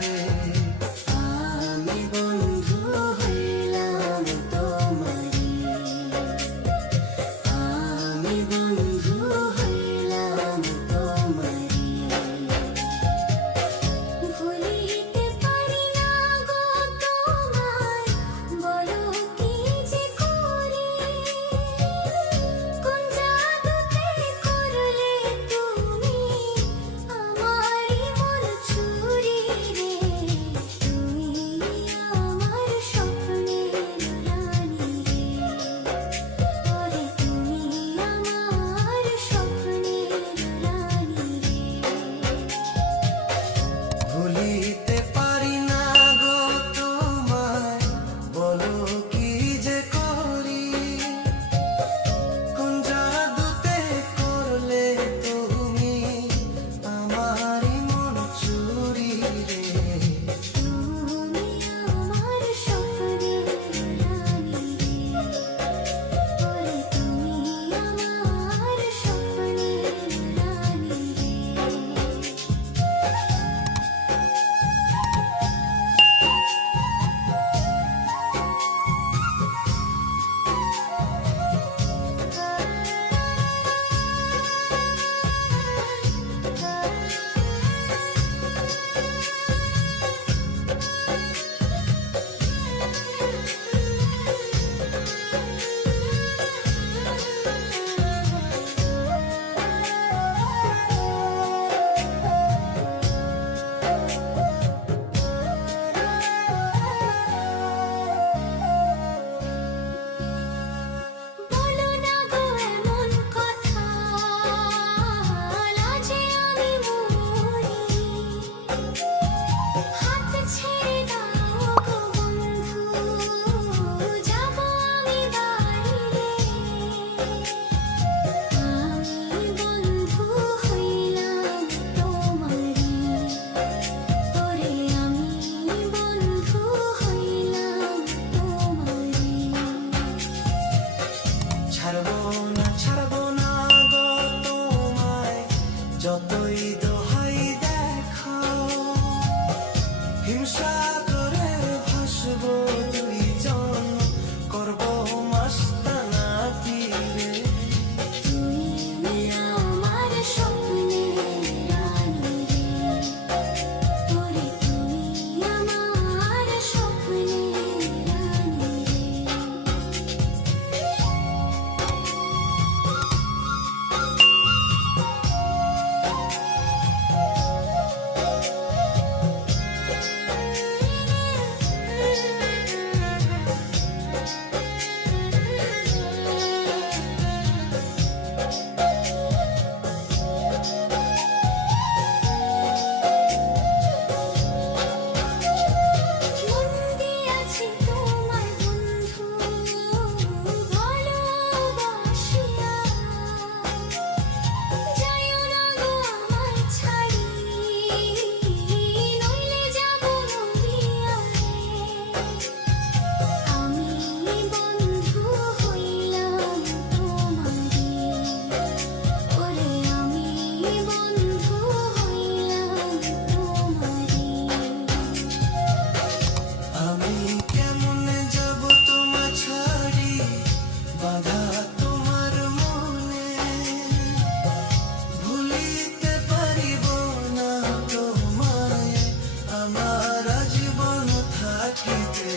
রে। আমি বন্ধু হইলাম তোমারি, আমি বন্ধু হইলাম তোমারি। ভুলিতে পারি না গো তোমায়, বলো কি যে করি। কোন জাদুতে করলে তুমি আমারই মন চুরি রে। তুমি আমার স্বপ্নের রানী রে, ওরে তুমি আমার স্বপ্নের রানী রে। ভুলিতে পারি না গো তোমায়, বলো কি যে করি। কোন জাদুতে করলে তুমি আমারই মন চুরি রে। তুমি আমার স্বপ্নের রানী রে, ওরে তুমি আমার স্বপ্নের রানী রে। বলো না গো এমন কথা, লাজে আমি মরি। হাত ছেড়ে দাও গো বন্ধু, যাব আমি বাড়ি রে। আমি বন্ধু হইলাম তোমারি, ওরে আমি বন্ধু হইলাম তোমারি। ছাড়বো না গো তোমায়, যতই দোহাই দেখাও। হিমসাগরে ভাসবো দুইজন, করবো মাস্তানা তীরে। তুমি আমার স্বপ্নের রানী রে, ওরে তুমি আমার স্বপ্নের রানী রে। মন দিয়াছি তোমায় বন্ধু ভালোবাসিয়া, যাইও না গো আমায় ছাড়ি, নইলে যাব মরিয়া রে। আমি বন্ধু হইলাম তোমারি, ওরে আমি বন্ধু হইলাম তোমারি। আমি কেমনে যাব তোমার ছাড়ি, বাধা তোমার মনে। ভুলিতে পারিব না তোমায়, আমার জীবন থাকিতে।